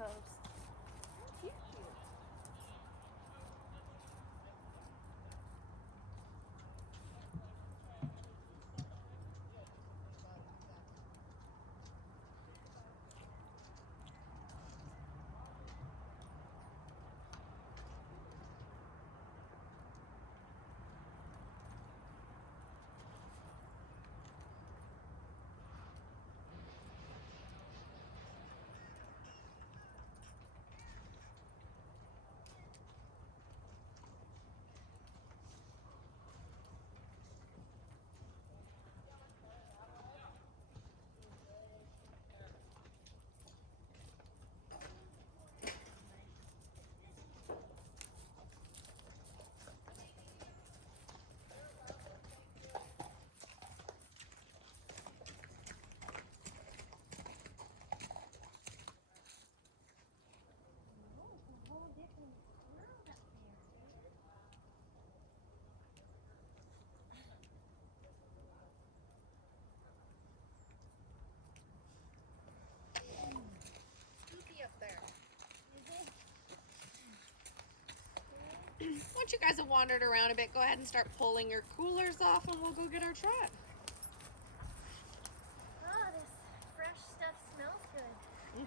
post. Cute, cute. Once you guys have wandered around a bit, go ahead and start pulling your coolers off and we'll go get our trot. Oh, this fresh stuff smells good.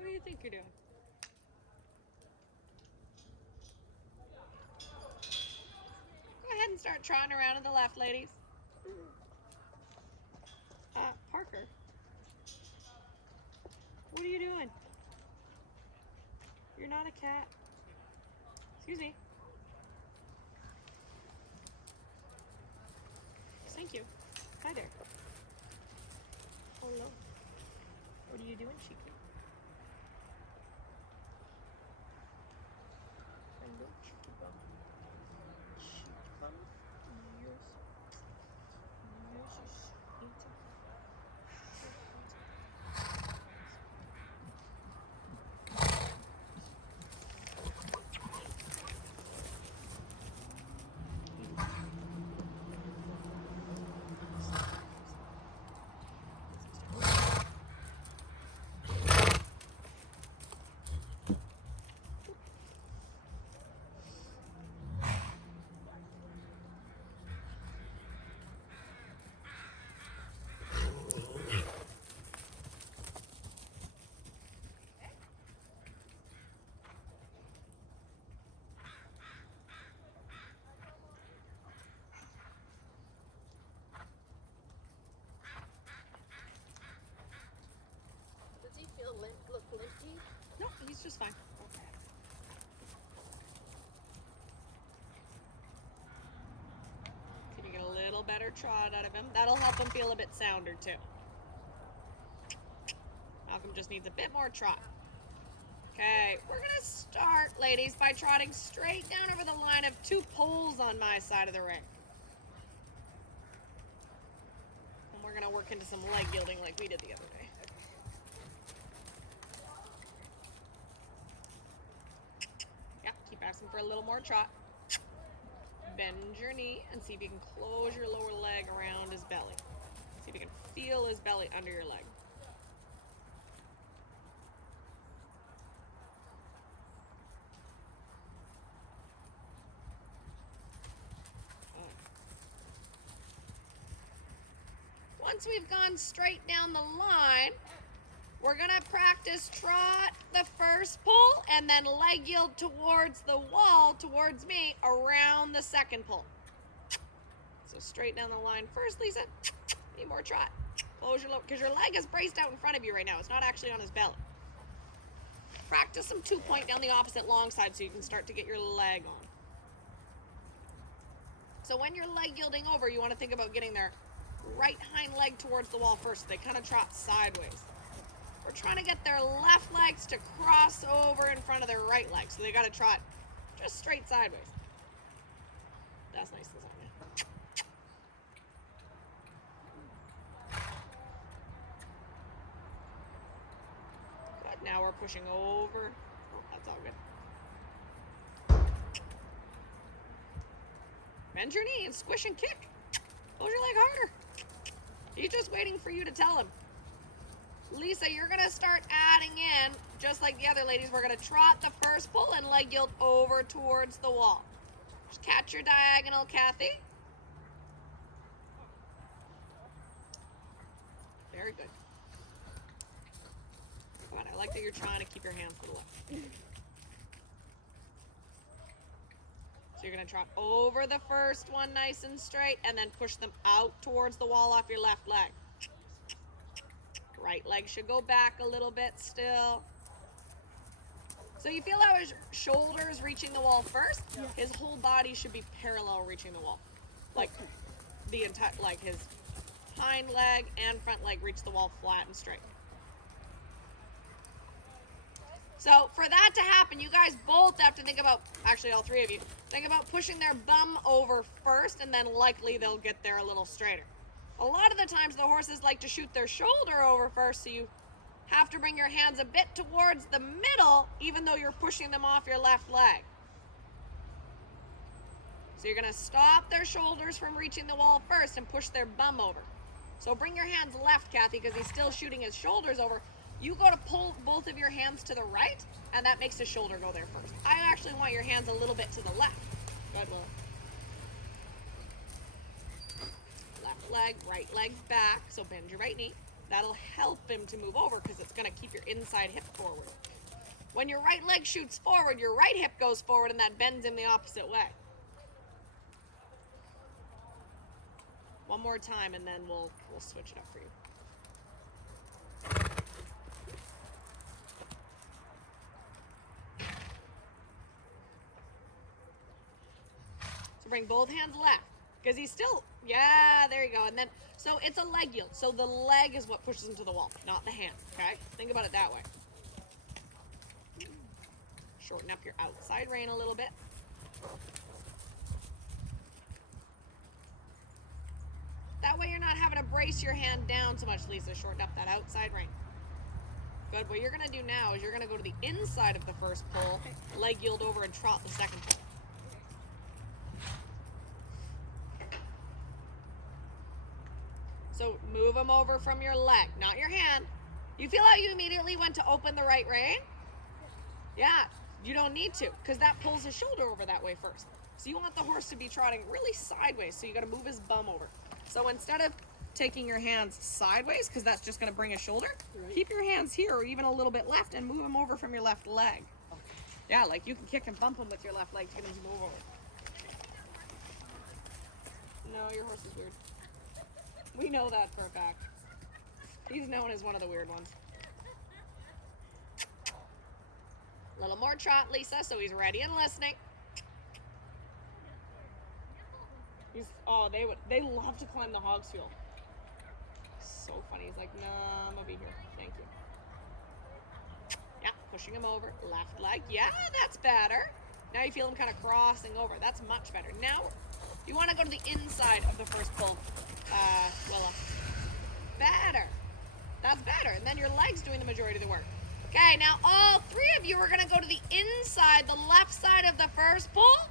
What do you think you're doing? Go start trotting around to the left, ladies. Parker. What are you doing? You're not a cat. Excuse me. Thank you. Hi there. Hello. What are you doing, Chica? Hello, Chica Bum. Chica Bum. Yes. Yes, eating. Does he feel look limpy? No, he's just fine. Okay. Can you get a little better trot out of him? That'll help him feel a bit sounder too. Malcolm just needs a bit more trot. Okay, we're gonna start, ladies, by trotting straight down over the line of 2 poles on my side of the ring. And we're gonna work into some leg yielding like we did the other day. Yeah, keep asking for a little more trot. Bend your knee and see if you can close your lower leg around his belly. See if you can feel his belly under your leg. Once we've gone straight down the line, we're gonna practice trot the first pull and then leg yield towards the wall, towards me, around the second pull. So straight down the line first, Lisa. Need more trot. Close your lower, because your leg is braced out in front of you right now. It's not actually on his belly. Practice some 2-point down the opposite long side so you can start to get your leg on. So when you're leg yielding over, you want to think about getting their right hind leg towards the wall first. They kind of trot sideways. We're trying to get their left legs to cross over in front of their right leg. So they got to trot just straight sideways. That's nice, Lasagna. Good. Now we're pushing over. Oh, that's all good. Bend your knee and squish and kick. Close your leg harder. He's just waiting for you to tell him. Lisa, you're going to start adding in, just like the other ladies, we're going to trot the first pull and leg yield over towards the wall. Just catch your diagonal, Kathy. Very good. Come on, I like that you're trying to keep your hands to the left. So you're going to trot over the first one nice and straight and then push them out towards the wall off your left leg. Right leg should go back a little bit still. So you feel how his shoulders reaching the wall first? Yeah. His whole body should be parallel reaching the wall. Like the entire, like his hind leg and front leg reach the wall flat and straight. So for that to happen, you guys both have to think about, actually all 3 of you, think about pushing their bum over first, and then likely they'll get there a little straighter. A lot of the times the horses like to shoot their shoulder over first, so you have to bring your hands a bit towards the middle, even though you're pushing them off your left leg. So you're gonna stop their shoulders from reaching the wall first and push their bum over. So bring your hands left, Kathy, because he's still shooting his shoulders over. You go to pull both of your hands to the right, and that makes his shoulder go there first. I actually want your hands a little bit to the left. Good, Will. Left leg, right leg back, so bend your right knee. That'll help him to move over because it's going to keep your inside hip forward. When your right leg shoots forward, your right hip goes forward, and that bends him the opposite way. One more time, and then we'll switch it up for you. So bring both hands left, because he's still, yeah, there you go. And then, so it's a leg yield. So the leg is what pushes him to the wall, not the hand, okay? Think about it that way. Shorten up your outside rein a little bit. That way you're not having to brace your hand down so much, Lisa. Shorten up that outside rein. Good. What you're going to do now is you're going to go to the inside of the first pull, leg yield over, and trot the second pull. So move them over from your leg, not your hand. You feel how you immediately went to open the right rein? Yeah, you don't need to, because that pulls his shoulder over that way first. So you want the horse to be trotting really sideways, so you got to move his bum over. So instead of taking your hands sideways, because that's just going to bring his shoulder, keep your hands here or even a little bit left and move him over from your left leg. Okay. Yeah, like you can kick and bump him with your left leg to get him to move over. No, your horse is weird. We know that for a fact. He's known as one of the weird ones. A little more trot, Lisa, so he's ready and listening. They love to climb the hog's fuel. So funny. He's like, nah, I'm gonna be here. Thank you. Yeah, pushing him over. Left leg. Yeah, that's better. Now you feel him kind of crossing over. That's much better. Now you want to go to the inside of the first pull, Willa. Better. That's better. And then your leg's doing the majority of the work. Okay, now all three of you are going to go to the inside, the left side of the first pull.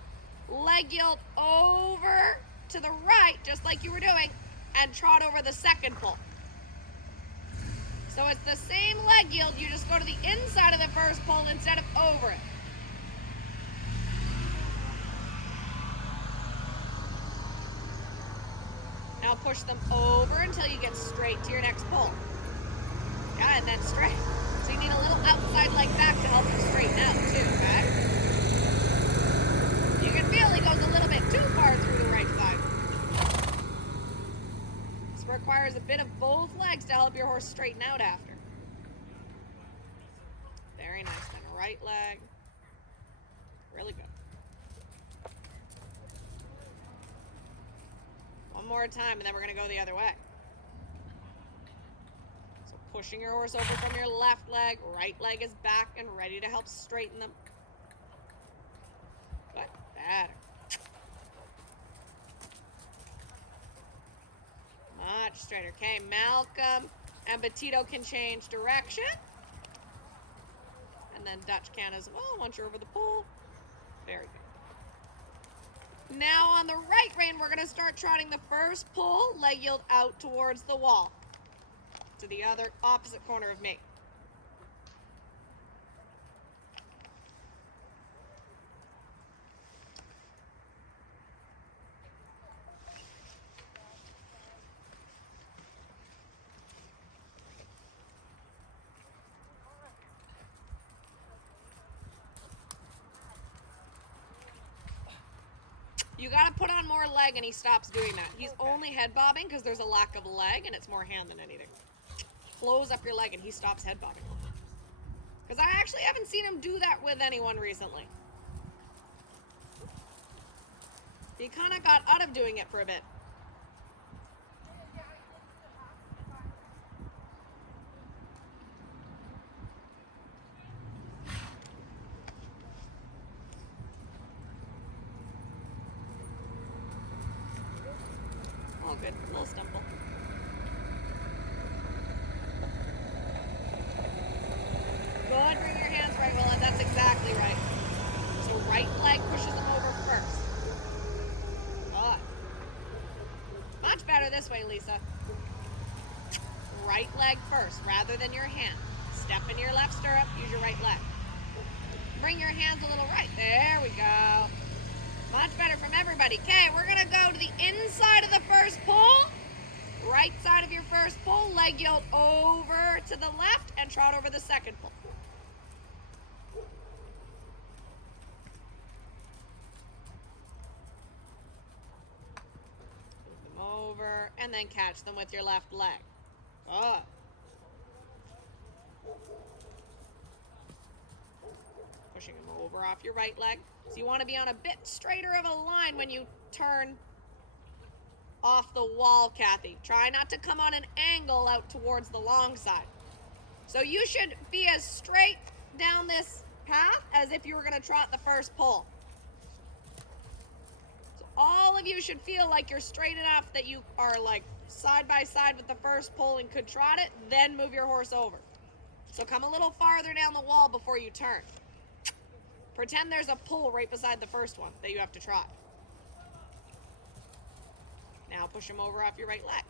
Leg yield over to the right, just like you were doing, and trot over the second pull. So it's the same leg yield, you just go to the inside of the first pull instead of over it. Now push them over until you get straight to your next pull. Yeah, and then straight. So you need a little outside leg back to help you straighten out too, okay? You can feel he goes a little bit too far through the right side. This requires a bit of both legs to help your horse straighten out after. Very nice. Then right leg. Really good. One more time, and then we're going to go the other way. So pushing your horse over from your left leg. Right leg is back and ready to help straighten them. Good. Better. Much straighter. Okay, Malcolm and Betito can change direction. And then Dutch can as well once you're over the pole. Very good. Now on the right rein, we're going to start trotting the first pull, leg yield out towards the wall. To the other opposite corner of me. You got to put on more leg, and he stops doing that. He's only head bobbing because there's a lack of leg, and it's more hand than anything. Close up your leg, and he stops head bobbing. Because I actually haven't seen him do that with anyone recently. He kind of got out of doing it for a bit. Oh, good. A little stumble. Go and bring your hands right, Willa. That's exactly right. So right leg pushes them over first. Good. Much better this way, Lisa. Right leg first rather than your hand. Step in your left stirrup, use your right leg. Bring your hands a little right. There we go. Much better from everybody. Okay, we're going to go to the inside of the first pull. Right side of your first pull, leg yield over to the left and trot over the second pull. Move them over over, and then catch them with your left leg. Good. Pushing them over off your right leg. So you want to be on a bit straighter of a line when you turn off the wall, Kathy. Try not to come on an angle out towards the long side. So you should be as straight down this path as if you were going to trot the first pull. So all of you should feel like you're straight enough that you are like side by side with the first pull and could trot it, then move your horse over. So come a little farther down the wall before you turn. Pretend there's a pull right beside the first one that you have to trot. Now push him over off your right leg.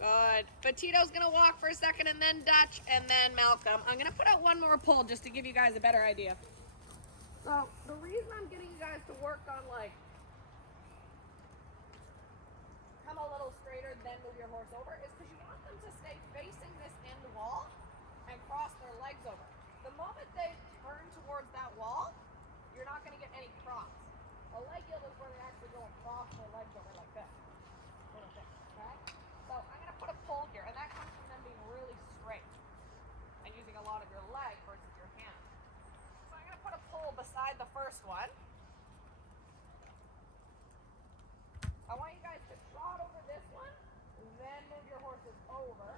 Good. Petito's going to walk for a second, and then Dutch, and then Malcolm. I'm going to put out one more pull just to give you guys a better idea. So the reason I'm getting you guys to work on like come a little straighter, then move your horse over, is because you want them to stay facing this end wall and cross their legs over. The moment they turn towards that wall, you're not going to get any cross. A leg yield is where they actually go across their legs over like this. Okay? So I'm going to put a pull here, and that comes from them being really straight and using a lot of your leg versus your hand. So I'm going to put a pull beside the first one. I want you guys to trot over this one, then move your horses over,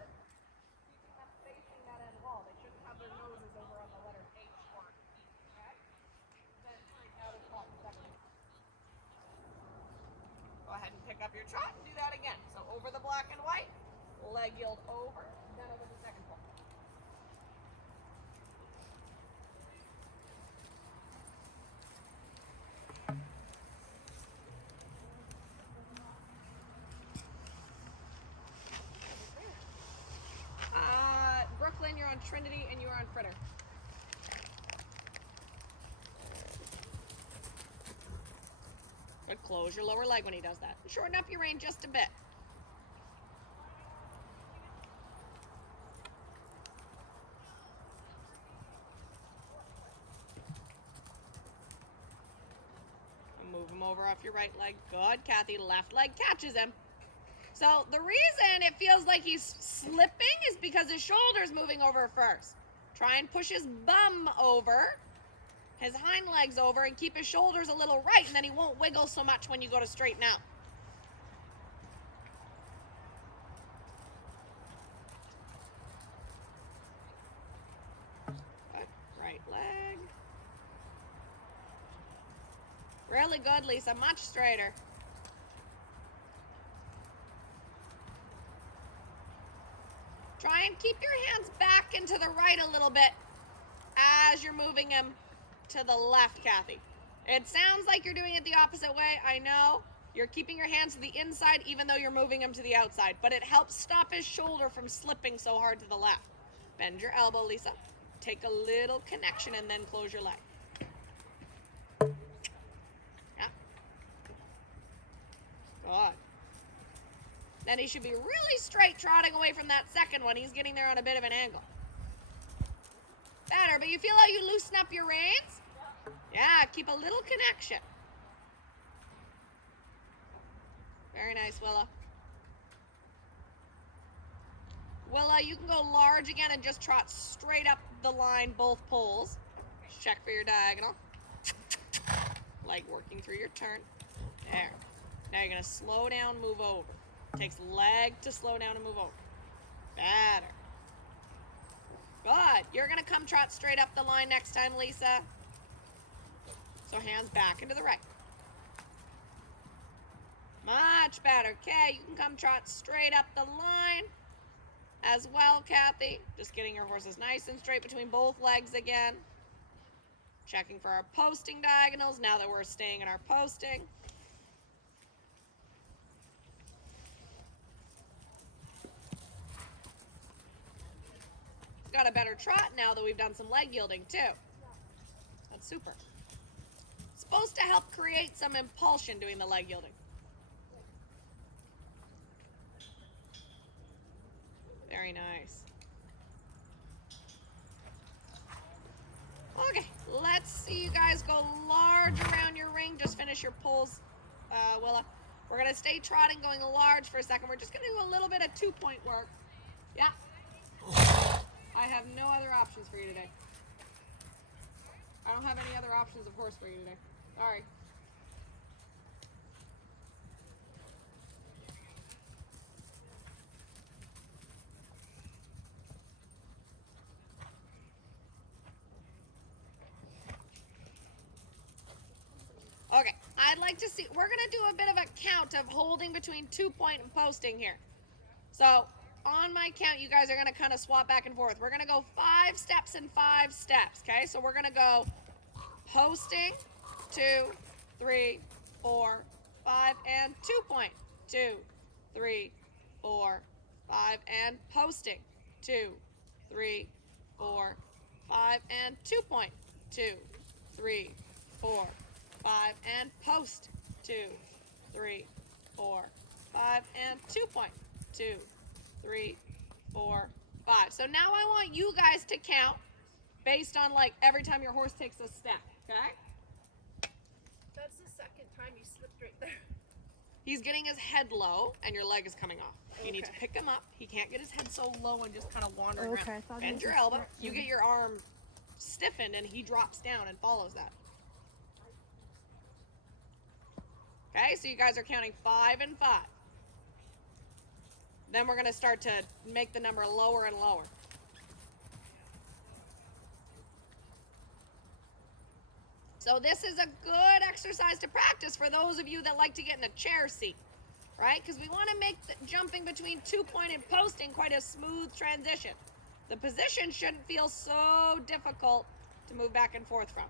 keeping them facing that end wall. They shouldn't have their noses over on the letter H or E, okay? Then straighten out and trot the second one. Go ahead and pick up your trot and do that again. So over the black and white, leg yield over, then over the second pull. Brooklyn, you're on Trinity, and you're on Fritter. Good. Close your lower leg when he does that. Shorten up your rein just a bit. And move him over off your right leg. Good, Kathy. Left leg catches him. So the reason it feels like he's slipping is because his shoulder's moving over first. Try and push his bum over, his hind legs over, and keep his shoulders a little right, and then he won't wiggle so much when you go to straighten out. Good. Right leg. Really good, Lisa. Much straighter. Try and keep your hands back and to the right a little bit as you're moving him to the left, Kathy. It sounds like you're doing it the opposite way. I know. You're keeping your hands to the inside even though you're moving him to the outside. But it helps stop his shoulder from slipping so hard to the left. Bend your elbow, Lisa. Take a little connection and then close your leg. Yeah. Good. Then he should be really straight trotting away from that second one. He's getting there on a bit of an angle. Better, but you feel how you loosen up your reins? Yeah, keep a little connection. Very nice, Willa. Willa, you can go large again and just trot straight up the line, both poles. Check for your diagonal. Leg working through your turn. There. Now you're going to slow down, move over. Takes leg to slow down and move over. Better. Good. You're going to come trot straight up the line next time, Lisa. So hands back into the right. Much better. Okay, you can come trot straight up the line as well, Kathy. Just getting your horses nice and straight between both legs again. Checking for our posting diagonals now that we're staying in our posting. Got a better trot now that we've done some leg yielding too. That's super. It's supposed to help create some impulsion doing the leg yielding. Very nice. Okay, let's see you go large around your ring. Just finish your pulls, Willa. We're going to stay trotting, going large for a second. We're just going to do a little bit of 2-point work. Yeah. I have no other options for you today. I don't have any other options of horse for you today. Sorry. Okay, I'd like to see, we're going to do a bit of a count of holding between 2-point and posting here. So on my count, you guys are going to kind of swap back and forth. We're going to go 5 steps and 5 steps, okay? So we're going to go posting, 2, 3, 4, 5, and 2-point, 2, 3, 4, 5, and posting, 2, 3, 4, 5, and 2-point, 2, 3, 4, 5, and post, 2, 3, 4, 5, and 2-point, 2, 3, 4, 5. So now I want you guys to count based on like every time your horse takes a step, okay? That's the second time you slipped right there. He's getting his head low and your leg is coming off. You need to pick him up. He can't get his head so low and just kind of wander around. Bend your elbow. You get your arm stiffened and he drops down and follows that. Okay, so you guys are counting 5 and 5. Then we're going to start to make the number lower and lower. So this is a good exercise to practice for those of you that like to get in a chair seat, right? Because we want to make the jumping between 2-point and posting quite a smooth transition. The position shouldn't feel so difficult to move back and forth from.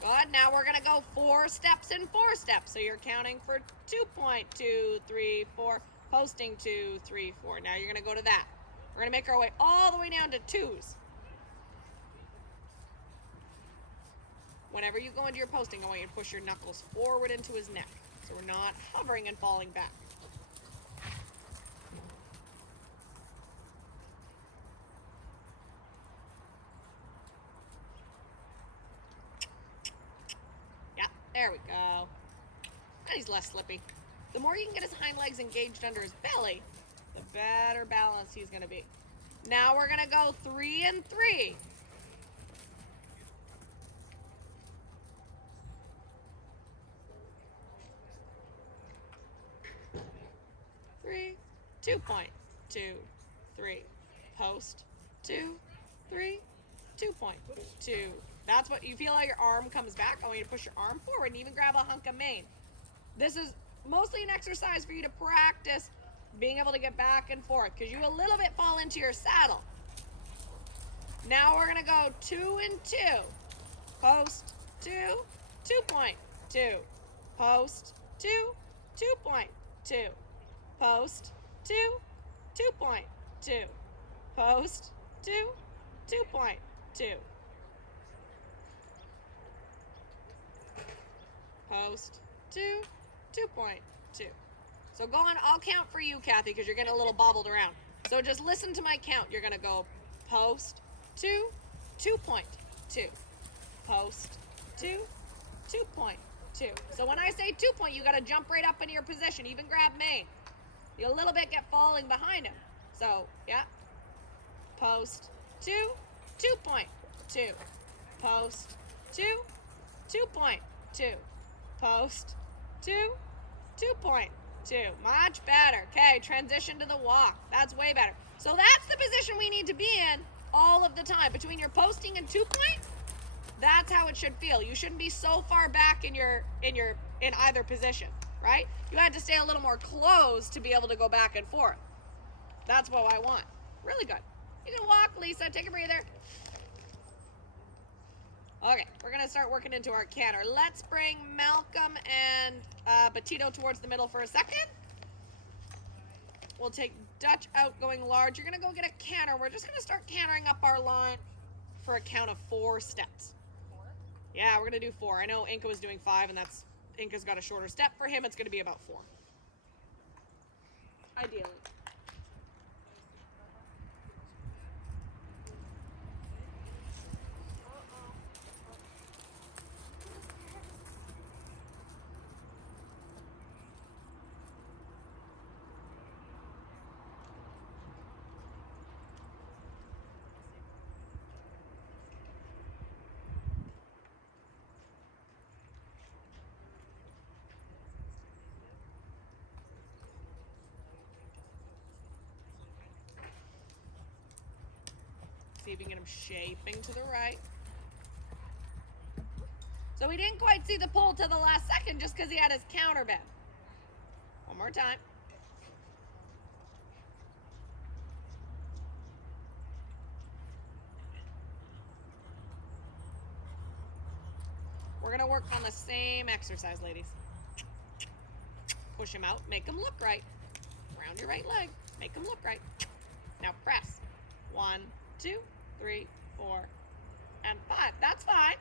Good, now we're gonna go 4 steps and 4 steps. So you're counting for 2-point, 2, 3, 4, posting 2, 3, 4. Now you're gonna go to that. We're gonna make our way all the way down to 2s. Whenever you go into your posting, I want you to push your knuckles forward into his neck. So we're not hovering and falling back. There we go. And he's less slippy. The more you can get his hind legs engaged under his belly, the better balance he's going to be. Now we're going to go 3 and 3. 3, 2-point, 2, 3, post, 2, 3, 2-point, 2. That's what you feel like your arm comes back. I want you to push your arm forward and even grab a hunk of mane. This is mostly an exercise for you to practice being able to get back and forth because you a little bit fall into your saddle. Now we're going to go 2 and 2. Post, 2, 2-point, 2. Post, 2, 2-point, 2. Post, 2, 2-point, 2. Post, 2, 2-point, 2. Post, 2, 2-point, 2. So go on, I'll count for you, Kathy, because you're getting a little bobbled around. So just listen to my count. You're going to go post, 2, 2-point, 2. Post, 2, 2-point, 2. So when I say 2-point, you got to jump right up into your position, even grab mane. You a little bit get falling behind him. So, yeah. Post, 2, 2-point, 2. Post, 2, 2-point, 2. Post, 2, 2-point, 2. Much better. Okay, transition to the walk. That's way better. So that's the position we need to be in all of the time. Between your posting and 2-point, that's how it should feel. You shouldn't be so far back in either position, right? You had to stay a little more closed to be able to go back and forth. That's what I want. Really good. You can walk, Lisa. Take a breather. Okay, we're going to start working into our canter. Let's bring Malcolm and Batito towards the middle for a second. We'll take Dutch out going large. You're going to go get a canter. We're just going to start cantering up our line for a count of 4 steps. 4? Yeah, we're going to do 4. I know Inca was doing 5, and Inca's got a shorter step. For him, it's going to be about 4. Ideally. See if you can get him shaping to the right. So we didn't quite see the pull to the last second just because he had his counter bend. One more time. We're going to work on the same exercise, ladies. Push him out. Make him look right. Round your right leg. Make him look right. Now press. 1, 2, 3, 4, and 5. That's fine.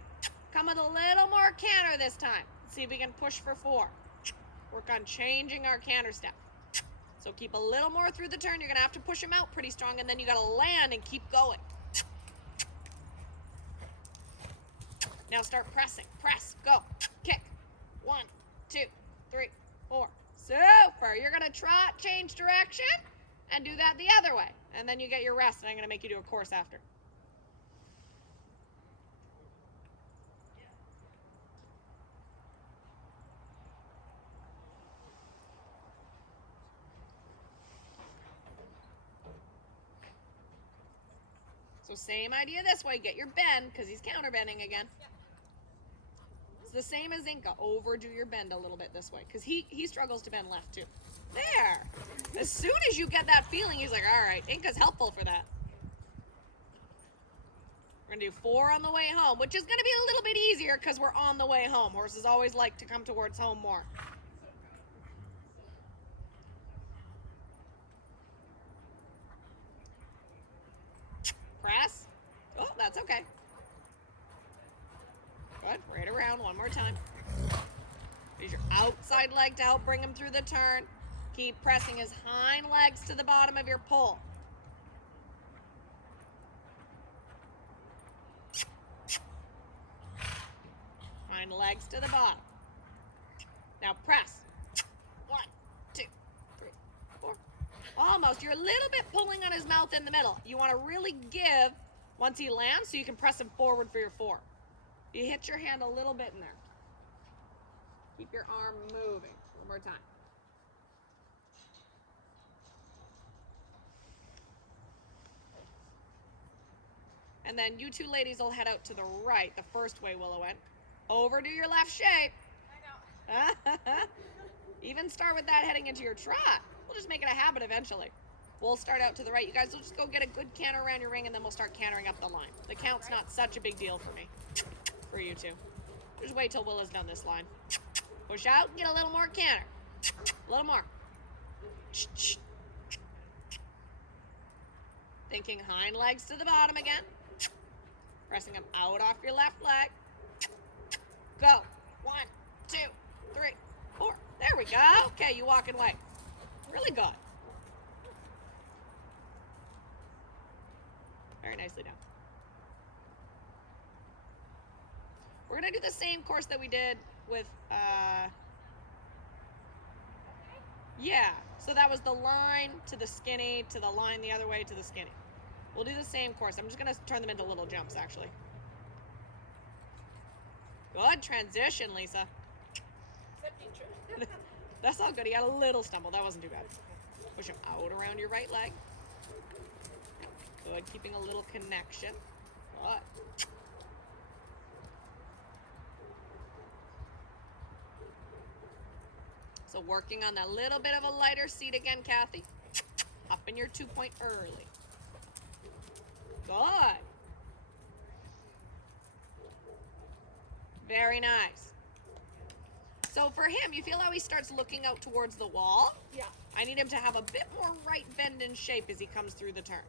Come with a little more canter this time. Let's see if we can push for 4. Work on changing our canter step. So keep a little more through the turn. You're going to have to push him out pretty strong, and then you got to land and keep going. Now start pressing. Press. Go. Kick. 1, 2, 3, 4. Super. You're going to trot, change direction, and do that the other way. And then you get your rest, and I'm going to make you do a course after. So same idea this way. Get your bend, because he's counterbending again. It's the same as Inca. Overdo your bend a little bit this way, because he struggles to bend left too. There. As soon as you get that feeling, he's like, all right, Inca's helpful for that. We're going to do 4 on the way home, which is going to be a little bit easier because we're on the way home. Horses always like to come towards home more. Press. Oh, that's okay. Good. Right around. One more time. Use your outside leg to help bring him through the turn. Keep pressing his hind legs to the bottom of your pull. Hind legs to the bottom. Now press. 1, 2, 3, 4. Almost. You're a little bit pulling on his mouth in the middle. You want to really give once he lands so you can press him forward for your 4. You hit your hand a little bit in there. Keep your arm moving. One more time. And then you two ladies will head out to the right, the first way Willow went. Over to your left shape. I know. Even start with that heading into your trot. We'll just make it a habit eventually. We'll start out to the right. You guys will just go get a good canter around your ring, and then we'll start cantering up the line. The count's not such a big deal for me, for you two. Just wait till Willow's done this line. Push out, get a little more canter. A little more. Thinking hind legs to the bottom again. Pressing them out off your left leg. Go. 1, 2, 3, 4. There we go. Okay, you walking away. Really good. Very nicely done. We're going to do the same course that we did with, yeah. So that was the line to the skinny, to the line the other way to the skinny. We'll do the same course. I'm just going to turn them into little jumps, actually. Good transition, Lisa. That's all good. He had a little stumble. That wasn't too bad. Push him out around your right leg. Good. Keeping a little connection. Good. So working on that little bit of a lighter seat again, Kathy. Up in your 2-point early. Good. Very nice. So for him, you feel how he starts looking out towards the wall? Yeah. I need him to have a bit more right bend in shape as he comes through the turn.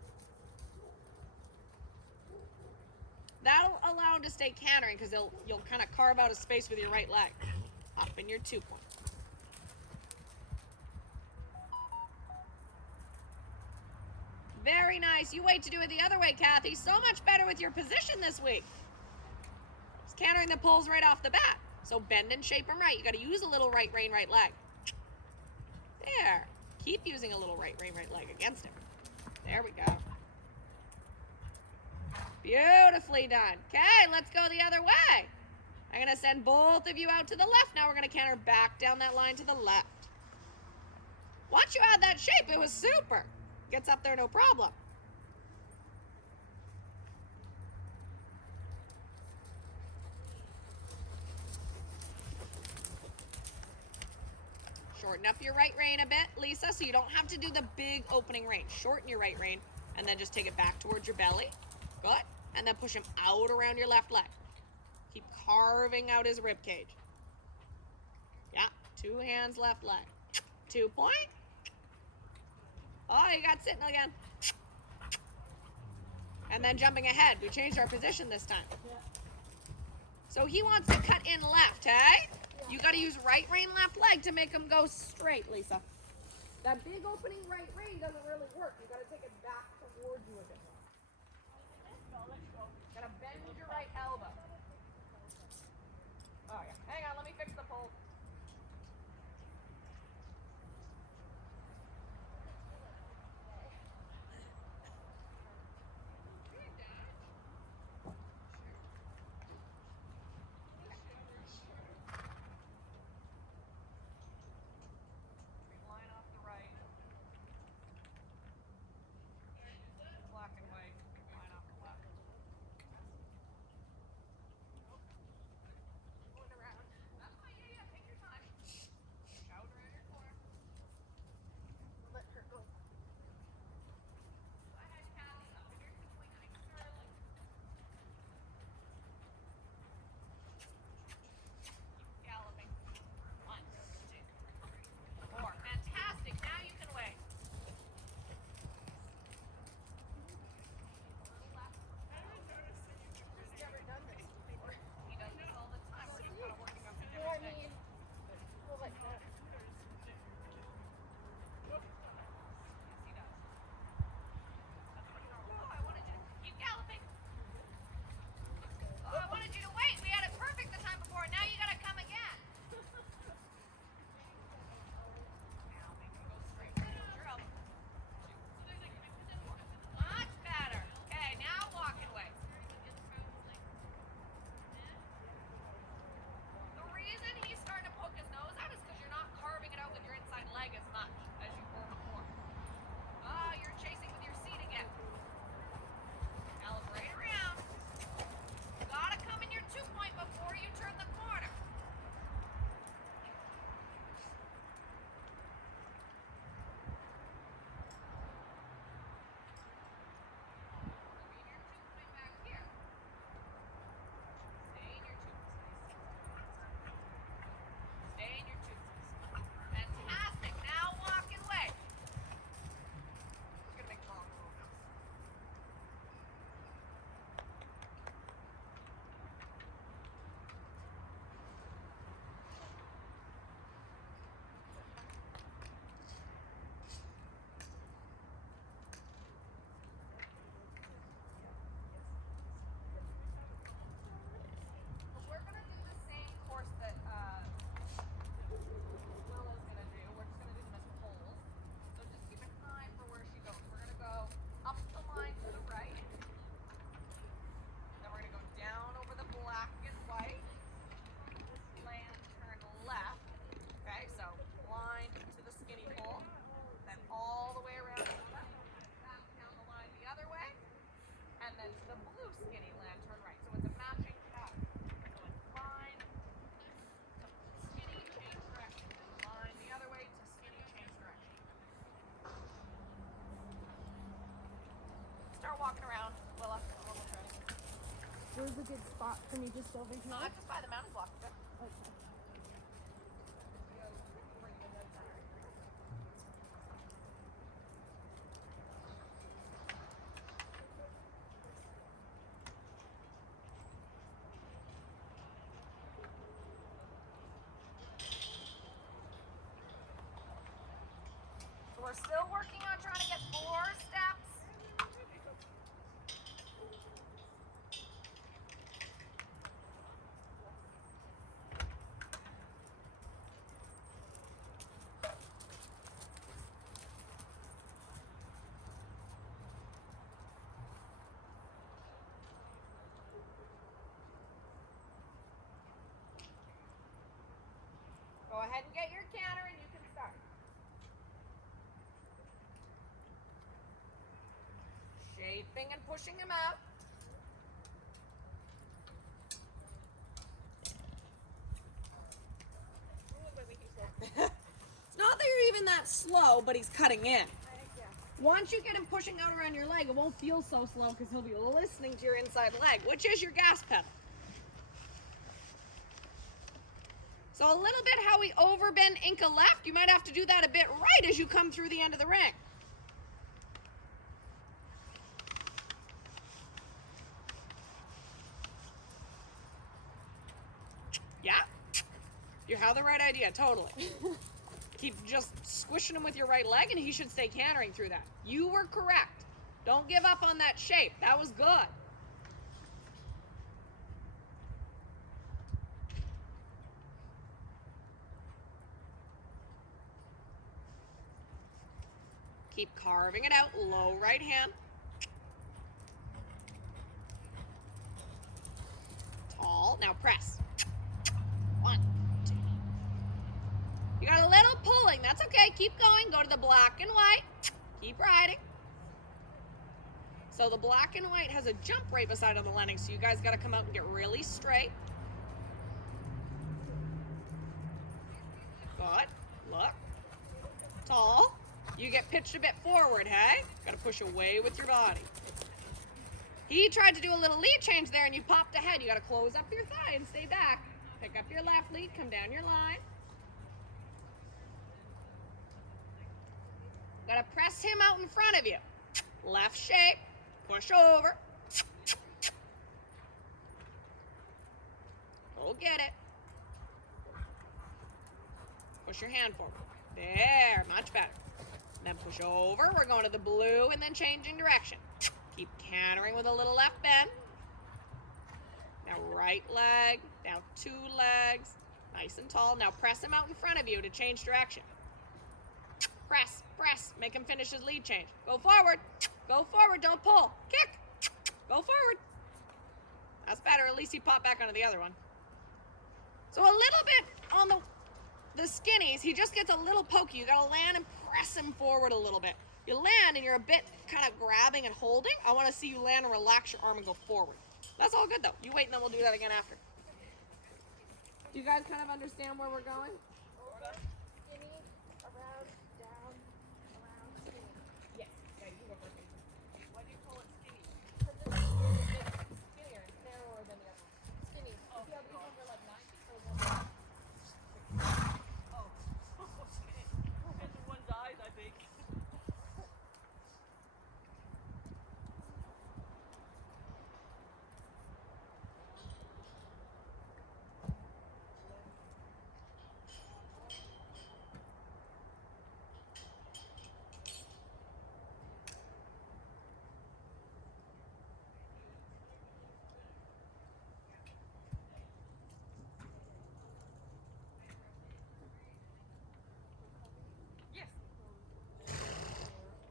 That'll allow him to stay cantering because you'll kind of carve out a space with your right leg. Up in your 2-point. Very nice. You wait to do it the other way, Kathy. So much better with your position this week. Just cantering the pulls right off the bat. So bend and shape them right. You got to use a little right rein, right leg. There. Keep using a little right rein, right leg against him. There we go. Beautifully done. Okay, let's go the other way. I'm going to send both of you out to the left. Now we're going to canter back down that line to the left. Once you had that shape, it was super. Gets up there, no problem. Shorten up your right rein a bit, Lisa, so you don't have to do the big opening rein. Shorten your right rein, and then just take it back towards your belly. Good. And then push him out around your left leg. Keep carving out his rib cage. Yeah, 2 hands, left leg. 2 point. Oh, you got sitting again. And then jumping ahead. We changed our position this time. So he wants to cut in left, hey? You got to use right rein, left leg to make him go straight, Lisa. That big opening right rein doesn't really work. You got to take it back towards you a bit more. Got to bend your right elbow. Oh, yeah. Hang on, let me fix the pole. Line off the right. Black and white. Line off the left. Going around. That's fine. Yeah, take your time. Shout around your corner. Let her go. Go ahead, Callie. Up in your 2-point nice and early. Keep galloping. 1, 2, 3, 4. Fantastic. Now you can wait. He's never done this before. He does this all the time. We're just kind of working on some Well, I different mean, things. well, like that. Yes, he does. That's pretty normal. Oh, I wanted you to keep galloping. Oh, I wanted you to wait. We had it perfect the time before. Now you gotta come again. Now make him go straight. Hold your elbow. Much better. Okay, now walk and wait. The reason he's starting to poke his nose out is because you're not carving it out with your inside leg as much as you were before. Ah, you're chasing with your seat again. Calibrate around. Gotta come in your 2-point before you turn the corner. Be in your 2-point back here. Stay in your 2. Stay in your 2. Fantastic. Now walk and wait. It's gonna make the wrong move now. But we're gonna do the same course that Willow's gonna do. We're just gonna do them as poles. So just keep an eye for where she goes. We're gonna go up the line to the right. Then we're gonna go down over the black and white. Land, turn left. Okay, so line to the skinny pole. Then all the way around to the left. Back down the line the other way. And then to the blue skinny land, turn right. So it's a matching pattern. So it's line to skinny, change direction. Line the other way to skinny, change direction. Start walking around, Willa. Almost ready. Where's a good spot for me just over here? Just by the mountain block. Good. Okay. So we're still working on trying to get 4 steps. Go ahead and get your canter and you can start. Shaping and pushing him out. It's not moving that slow, but he's cutting in. Once you get him pushing out around your leg, it won't feel so slow because he'll be listening to your inside leg, which is your gas pedal. So a little bit how we overbend Inca left, you might have to do that a bit right as you come through the end of the ring. Yeah? You have the right idea, totally. Keep just squishing him with your right leg and he should stay cantering through that. You were correct. Don't give up on that shape. That was good. Keep carving it out, low right hand. Tall, now press. 1, 2. You got a little pulling, that's okay, keep going. Go to the black and white, keep riding. So the black and white has a jump right beside of the landing, so you guys gotta come out and get really straight. Good, look, tall. You get pitched a bit forward, hey? Gotta push away with your body. He tried to do a little lead change there and you popped ahead. You gotta close up your thigh and stay back. Pick up your left lead, come down your line. Gotta press him out in front of you. Left shape, push over. Go get it. Push your hand forward. There, much better. Then push over, we're going to the blue and then changing direction. Keep cantering with a little left bend. Now right leg, now 2 legs, nice and tall. Now press him out in front of you to change direction. Press, press, make him finish his lead change. Go forward, don't pull. Kick, go forward. That's better, at least he popped back onto the other one. So a little bit on the skinnies, he just gets a little pokey. You gotta land and press him forward a little bit. You land and you're a bit kind of grabbing and holding. I want to see you land and relax your arm and go forward. That's all good though. You wait and then we'll do that again after. Do you guys kind of understand where we're going? Over, skinny, around, down, around, skinny. Yes. Yeah, you go first. Why do you call it skinny? Because this is skinnier, narrower than the other one. Skinny. Oh, See how these ones are like 90? So Oh, okay. Depends on one's eyes, I think. Yes.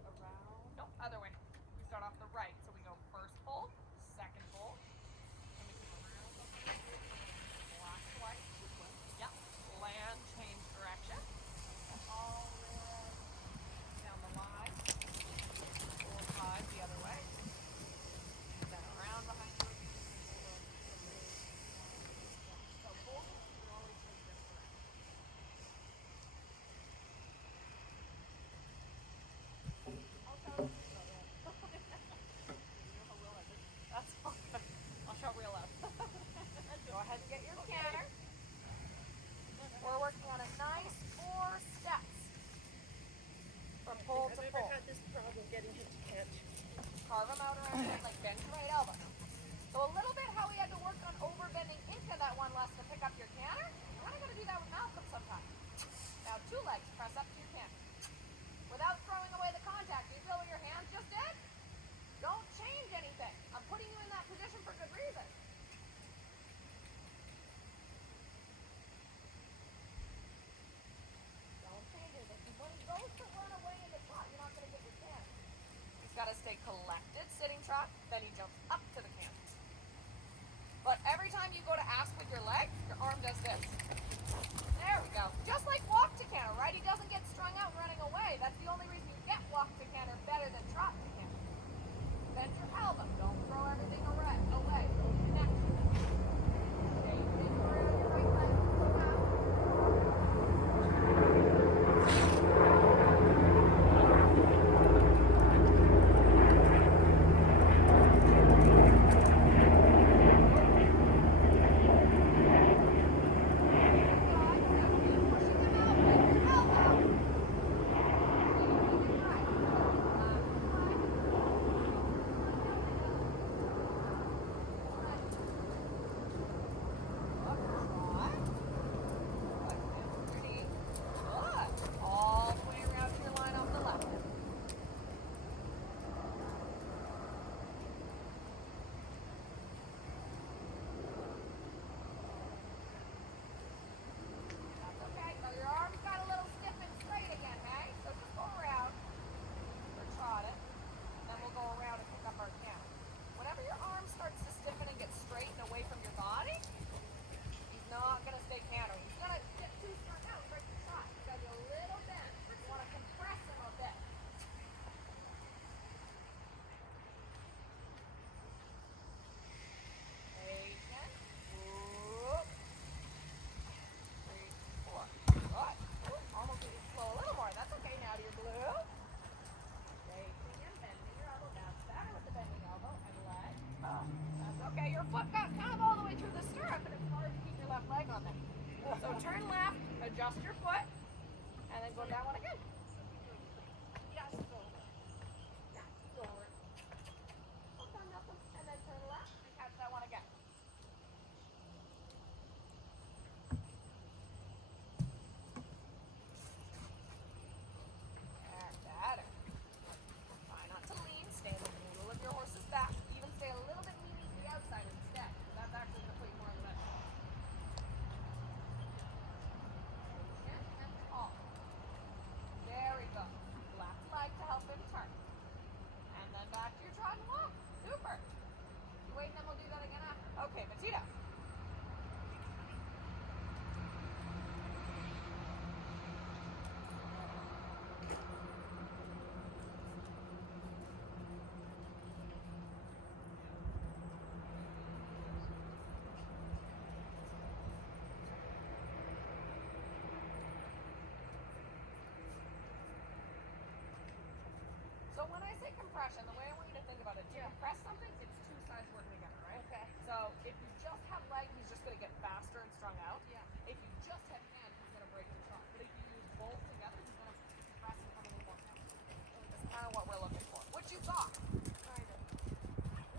around. No, other way. We start off the right, so we go first pull, second pull, and we come around black to white. Yep. Land, change direction. All down the line. Pull 5 the other way. Then around behind you. So both of you always take this direction. That's all good. I'll show real loud. Go ahead and get your canter. We're working on a nice 4 steps from pole to I've pole. never had this problem getting him to catch. Carve them out around your head, like bend your right elbow. So a little bit how we had to work on overbending Inca that one lesson to pick up your canter. We're gonna gotta do that with Malcolm sometime. Now 2 legs, press up to your canter. Without throwing away the contact, do you feel what your hands just did? Don't change anything. I'm putting you in that position for good reason. Don't change anything. When he goes to run away in the trot, you're not gonna get your canter. He's gotta stay collected, sitting trot, then he jumps up to the canter. But every time you go to ask with your leg, your arm does this. There we go. Just like walk to canter, right? He doesn't get strung out running away. That's the only reason you get walk to canter better than trot. up your foot, and then go down one again. Yes, go over. Yes, go over. Hold on, nothing. And then turn left and catch that one again. Better. Try not to lean. Stay in the middle of your horse's back. Even stay a little bit leaning to the outside instead. That's actually going to put you more in the middle. Chin and tall. Very good. Left leg to help him turn. And then back to your trot and walk. Super. You wait and then we'll do that again after. Okay, Matita. So when I say compression, the way I want you to think about it, to compress something, it's two sides working together, right? Okay. So if you just have leg, he's just going to get faster and strung out. Yeah. If you just have hand, he's going to break the trot. But if you use both together, he's going to compress and come a little more down. That's kind of what we're looking for. What you got? Kind of.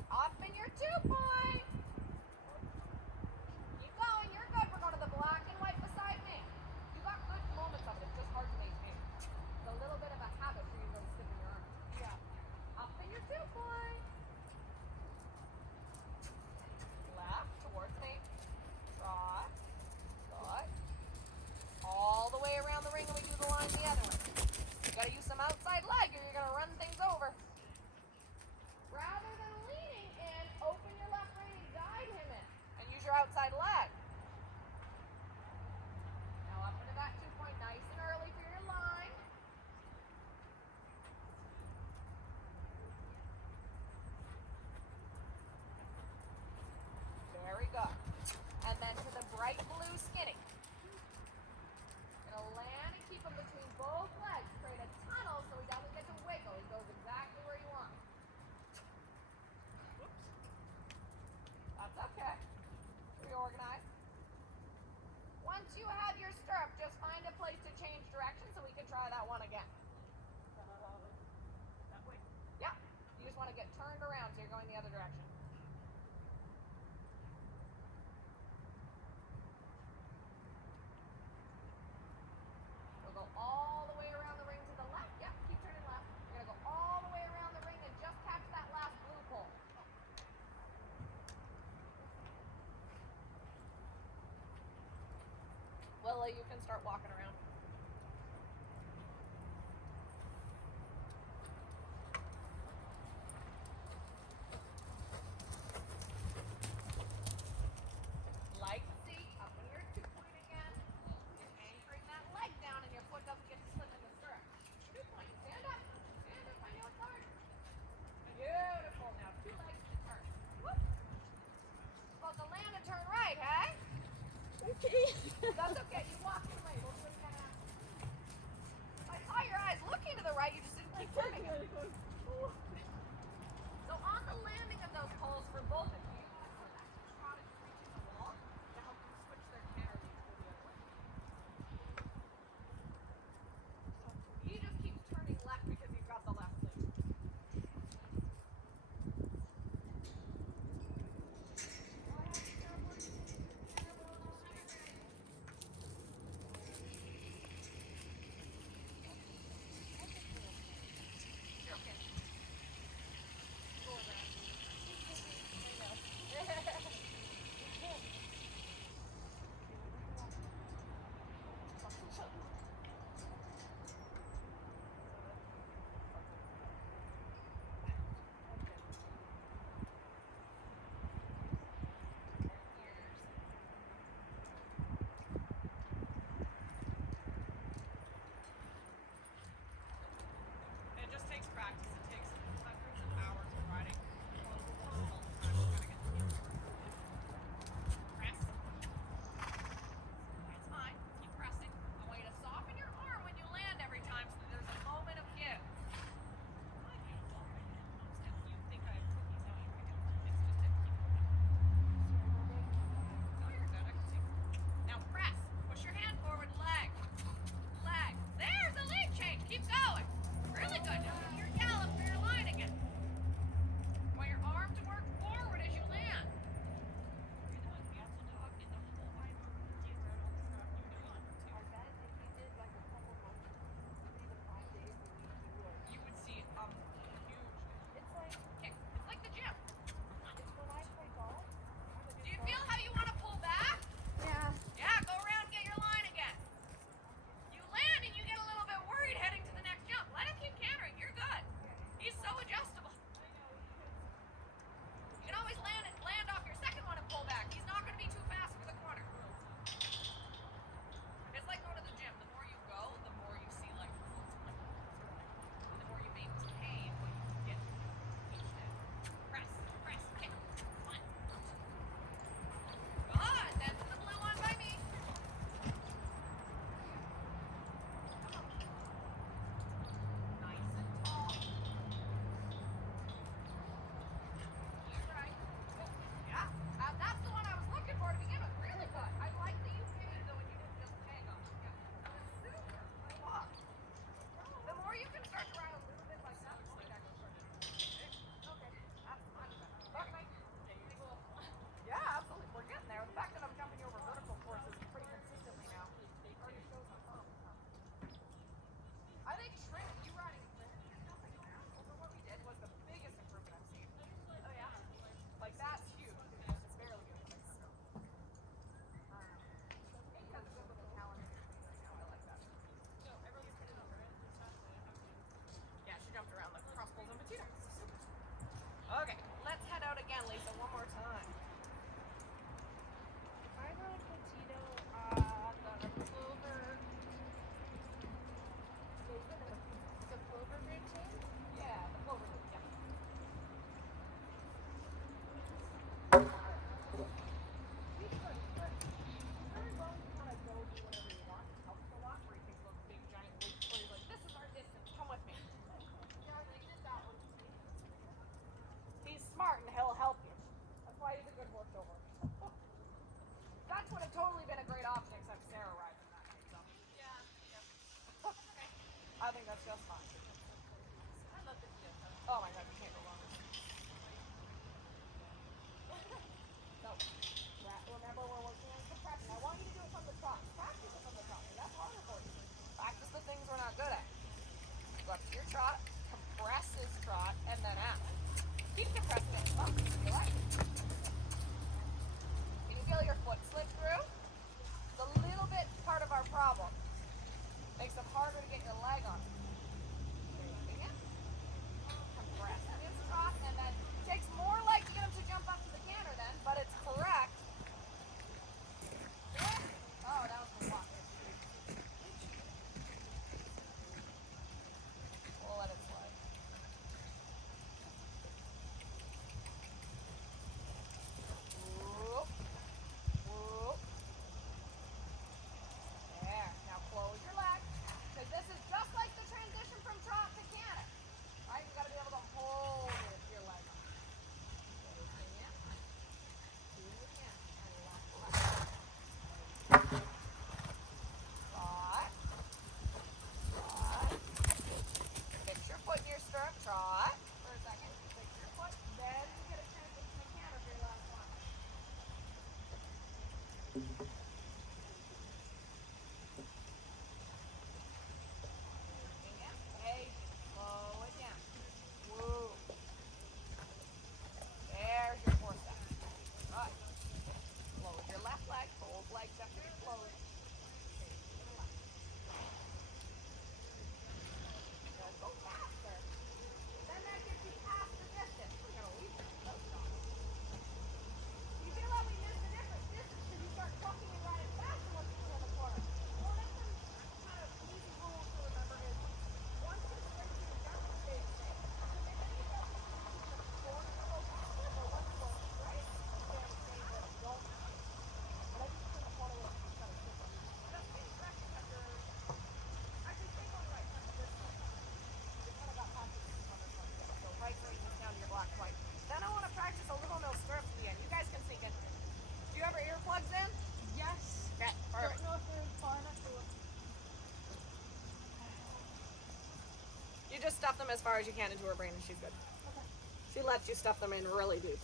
Up in your 2-point. Keep going. You're good. We're going to the black and white beside me. You got good moments of it. It's just hard to maintain. It's a little bit of a habit for you to go stiffen your arm. Yeah. Up in your 2-point. Left towards me. Trot. Good. All the way around the ring and we do the line the other way. You gotta use some outside leg or you're gonna run things over. Rather than leaning in, open your left rein and guide him in. And use your outside leg. Now up into that 2-point nice and early for your line. Very good. And then to the bright blue skinny. Gonna land and keep him between both legs. Create a tunnel so he doesn't get to wiggle. He goes exactly where you want. That's okay. Reorganize. Once you have your stirrup, just find a place to change direction so we can try that one again. That way. Yeah. You just want to get turned around so you're going the other direction. We'll go all the way around the ring to the left. Yep, keep turning left. You're going to go all the way around the ring and just catch that last blue pole. Lily, you can start walking around. Like seat, up in your 2-point again. You're anchoring that leg down and your foot doesn't get to slip in the stirrup. 2-point, stand up. Stand up, I know it's hard. Beautiful, now 2 legs to turn. Whoop. Supposed to land and turn right, hey? Okay. That's okay, you walk in the way. We'll do it why he's a good horse over. That would have totally been a great option, except Sarah rides in that night, so. I think that's just fine. Oh my god, you can't go wrong with him. So, remember we're working on compression. I want you to do it from the top. Practice it from the top, because that's harder for you. Practice the things we're not good at. Go up to your trot, compress his trot, and then out. Keep compressing it. Oh, you like it? Can you feel your foot slip through? It's a little bit part of our problem. Makes it harder to get your leg on it. Compressing his trot, and then it takes more leg to get him to jump up to the canter then, but it's correct. Oh, that was the walk. We'll let it slide. Whoop. Whoop. There. Now close your leg. Because this is just like the transition from trot to canter. Right? You got to be able to hold your leg on. Closing it. Do it again. And left leg. Trot. Trot. Fix your foot in your stirrup. Trot. For a second. Fix your foot. Then you get a transition to canter for your last one. Hey, slow it down. Woo. There's your 4 steps. Right. Close your left leg. Both legs after you close. Don't go faster. Then that gets you past the distance. We're going to leave that. No stop. You feel like we missed the difference distance because you start trucking and riding faster once you turn the corner. Well, that's some kind of easy rules to remember is once you're straight to your jump, it stays the same. So make any adjustments you need to the corner to go faster, or once you go straight, stay the same way. Don't change. But I just turn the corner with you kind of quicker. Just getting correct except you're actually stay going right except for this one. You kind of got past the distance on this one too. So right where you just down to your black white. Then I want to practice a little no stirrups at the end. You guys can sneak in. Do you have your earplugs in? Yes. Okay, perfect. Don't know if they're far enough to look. You just stuff them as far as you can into her brain and she's good. Okay. She lets you stuff them in really deep.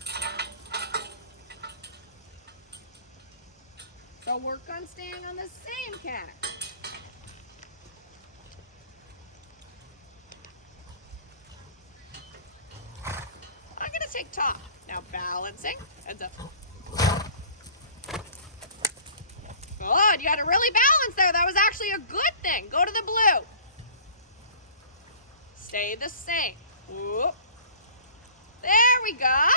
So work on staying on the same canter. I'm gonna take top. Now balancing. Heads up. Good. You got to really balance there. That was actually a good thing. Go to the blue. Stay the same. Whoop. There we go.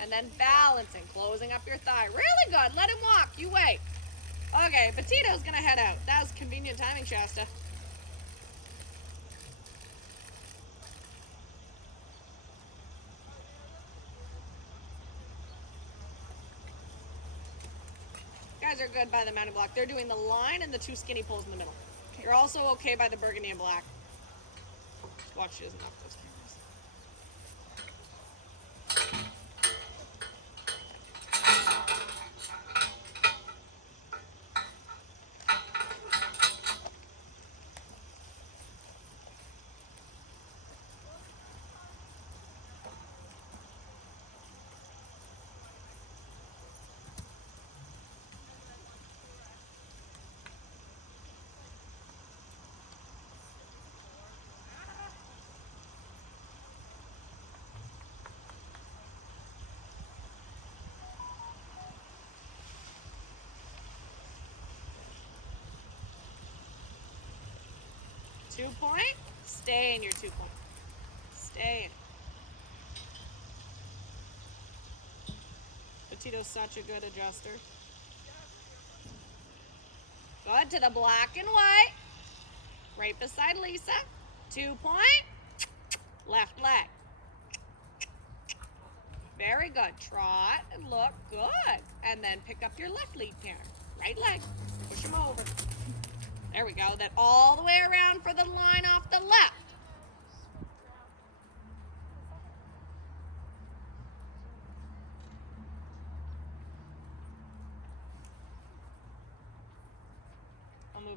And then balancing, closing up your thigh. Really good. Let him walk. You wait. Okay, Petito's gonna head out. That was convenient timing, Shasta. Guys are good by the mountain block. They're doing the line and the 2 skinny pulls in the middle. You're also okay by the burgundy and black. Just watch she doesn't knock those cameras. Two-point. Stay in your 2-point. Stay in. Petito's such a good adjuster. Good to the black and white. Right beside Lisa. 2-point. Left leg. Very good. Trot and look good. And then pick up your left lead pair. Right leg. Push him over. There we go. Then all the way around for the line off the left.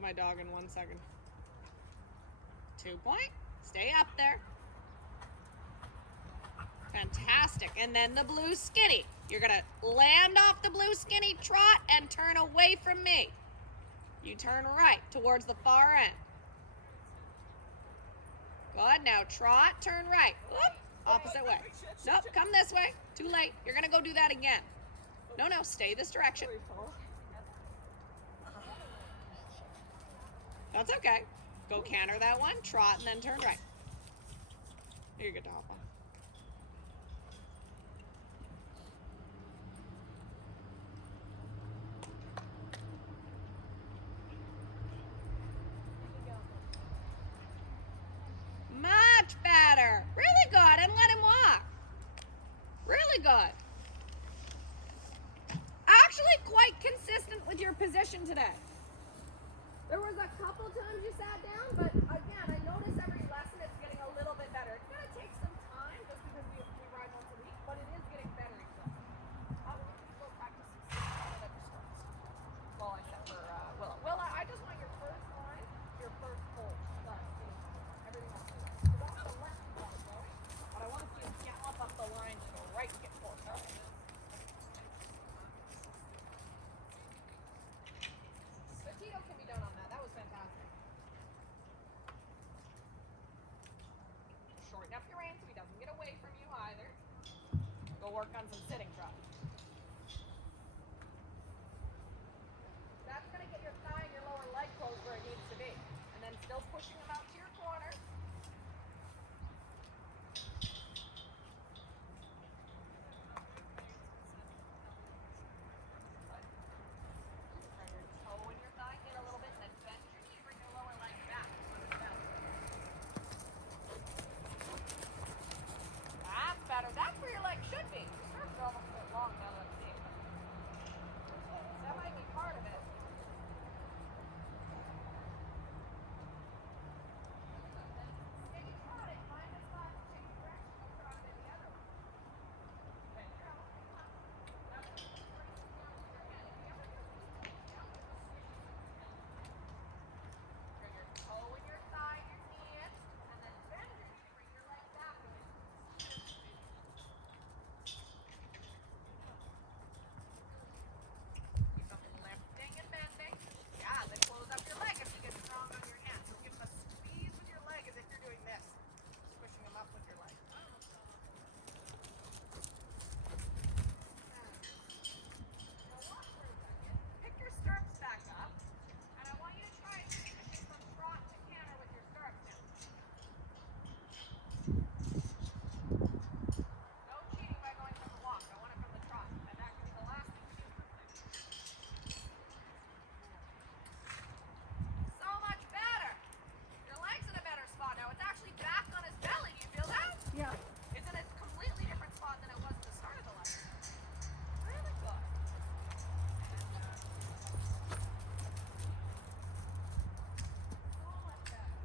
my dog in 1 second. 2 point. Stay up there. Fantastic. And then the blue skinny. You're going to land off the blue skinny, trot, and turn away from me. You turn right towards the far end. Good. Now trot, turn right. Whoop. Opposite way. Nope, come this way. Too late. You're going to go do that again. No, stay this direction. That's okay. Go canter that one, trot, and then turn right. Here you go, Dolphin. Much better. Really good. And let him walk. Really good. Actually quite consistent with your position today. There was a couple times you sat down, but again, I notice every lesson it's getting a little bit better. It's going to take some time just because we ride once a week, but it is getting better each lesson. How many people practice at your starts? Well, I said for Willa. Willa, I just want your first line, your first pull. Everything else. So don't have to let you go, but I want to see you gallop up the line to the right and get pulled. All right. Petito can be done on that. That was fantastic. Shorten up your reins so he doesn't get away from you either. Go work on some sitting trot. That's going to get your thigh and your lower leg closed where it needs to be. And then still pushing them out to your corner. That's where your leg should be. Your stirrups are almost a bit long now that I'm seeing them. That might be part of it. If you trot it, find a spot to change direction. Don't trot it in the other one. Okay, here, come on. Now, bring it down with your head. If you ever do this, down with the squishy. Bring your toe and your thigh and your knee in, and then bend your knee to bring your leg back again. Keep them lifting and bending. Yeah, then close up your leg if you get strong on your hand. So give them a squeeze with your leg as if you're doing this. Squishing them up with your leg. Now watch for a second. Pick your stirrups back up. And I want you to try and shift from trot to canter with your stirrups now. No cheating by going from the walk. I want it from the trot. And that can be the last thing you do for today. So much better. Your leg's in a better spot now. It's actually back on his belly. Do you feel that? Yeah. It's in a completely different spot than it was at the start of the lesson. Really good. So much better.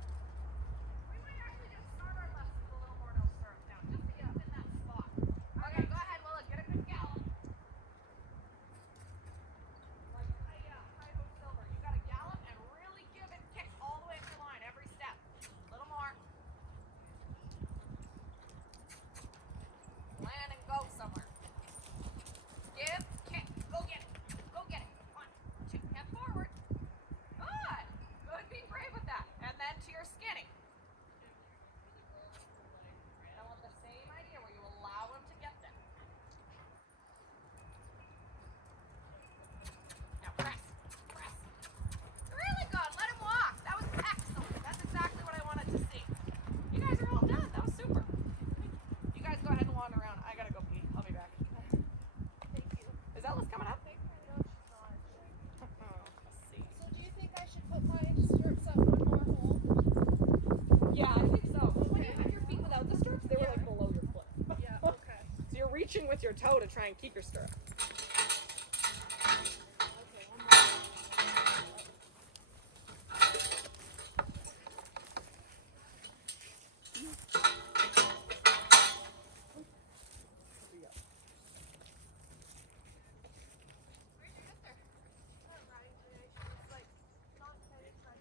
We might actually just start our lesson with a little more no stirrups now. Just be up in that spot. Okay, go ahead, Willa. Get a good gallop. Like Hi-Ho Silver. You gotta gallop and really give and kick all the way up your line every step. A little more. Land and go somewhere. Give, kick, go get it. Go get it. 1, 2, and forward. Good. Good being brave with that. And then to your skinny. And I want the same idea where you allow him to get there. Now press, press. Really good. Let him walk. That was excellent. That's exactly what I wanted to see. You guys are all done. That was super. You guys go ahead and wander around. I gotta go pee. I'll be back. Thank you. Is Ella's coming up? No, she's not. Let's see. So do you think I should put my stirrups up one more hole? Yeah, I think so. When you had your feet without the stirrups, they were like below your foot. Yeah, okay. So you're reaching with your toe to try and keep your stirrup. Okay, one more. Where'd your sister? Riding today. She was like not very excited.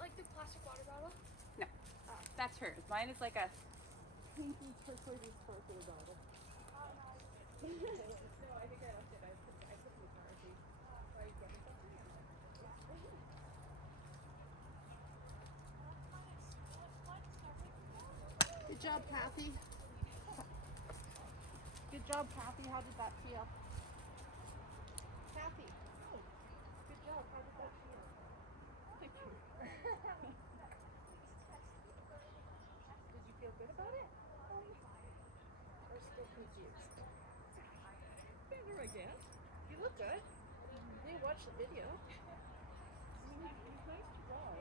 like the plastic water bottle? No, that's hers. Mine is like a pinky turquoise sparkle bottle. Oh, no. No, I think I left it. I put it in the car. I think. Why you getting something? Good job, Kathy. Good job, Kathy. How did that feel? Kathy. Good job. How did that feel? Thank you. Did you feel good about it? Or still confused? Better, I guess. You look good. You watch the video. It's nice to draw.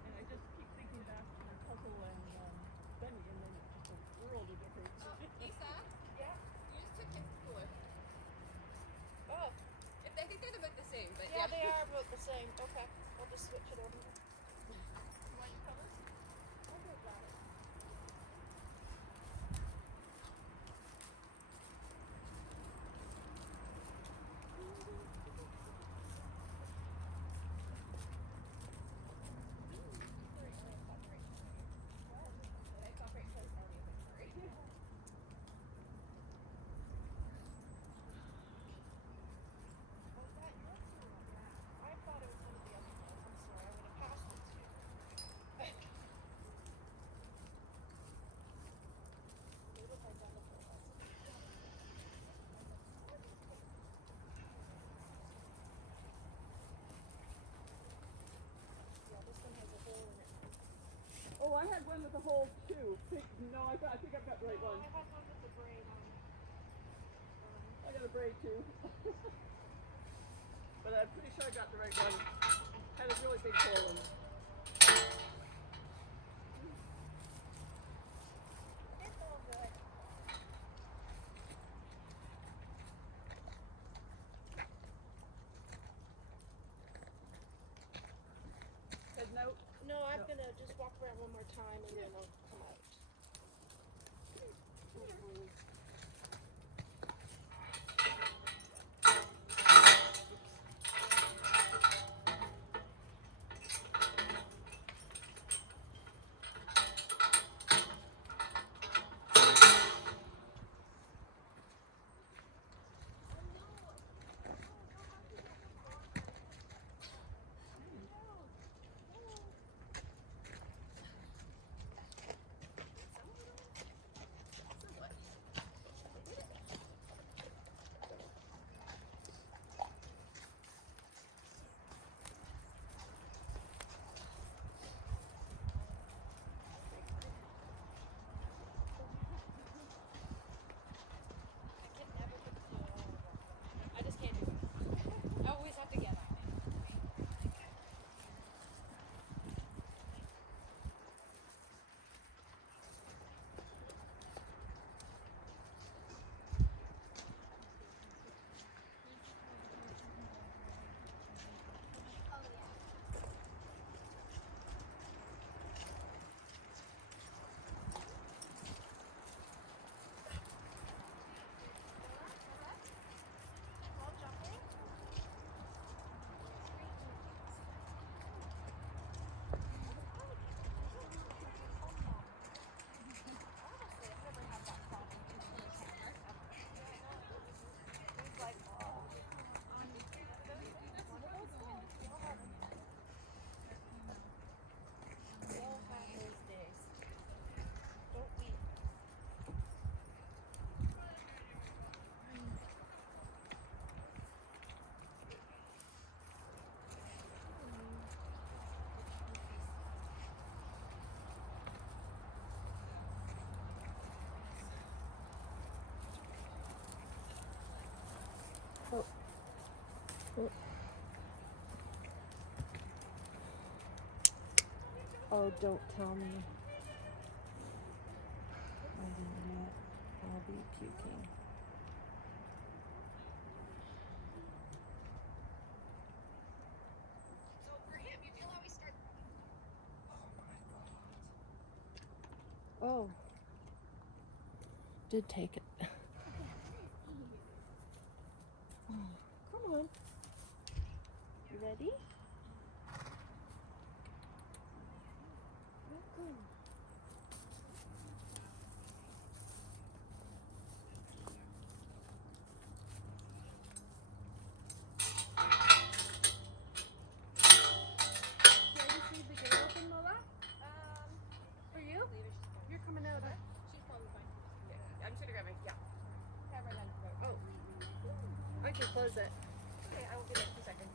And I just keep thinking back to Puzzle and Benny, and then it's just a world of difference. Lisa? Yeah. You just took Kim's cooler. Oh, I think they're about the same, but yeah, they are about the same. Okay. I'll just switch it over. Want your covers? Okay, got it. Was that yours or what? I thought it was one of the other ones. I'm sorry. I would have passed it to you. They look identical. Yeah, this one has a hole in it. Oh, I had one with a hole too. No, I think I've got the right No, one. I had one with the braid on it. I got a braid too. But I'm pretty sure I got the right one. Had a really big hole in it. It's all good. Heading out. No, I'm gonna just walk around one more time and then I'll come out. I just can't do it. I always have to get on it. We all have those days. Don't we? Oh, don't tell me. I did not. I'll be puking. So for him, you'll always start. Oh. did take it. Come on. You ready? Welcome. Can I just leave the gate open, Lola? For you? You're coming out, huh? She's probably fine. Yeah, I'm just gonna grab my, yeah. Have her then. Oh. I can close it. Okay, I will be there in 2 seconds.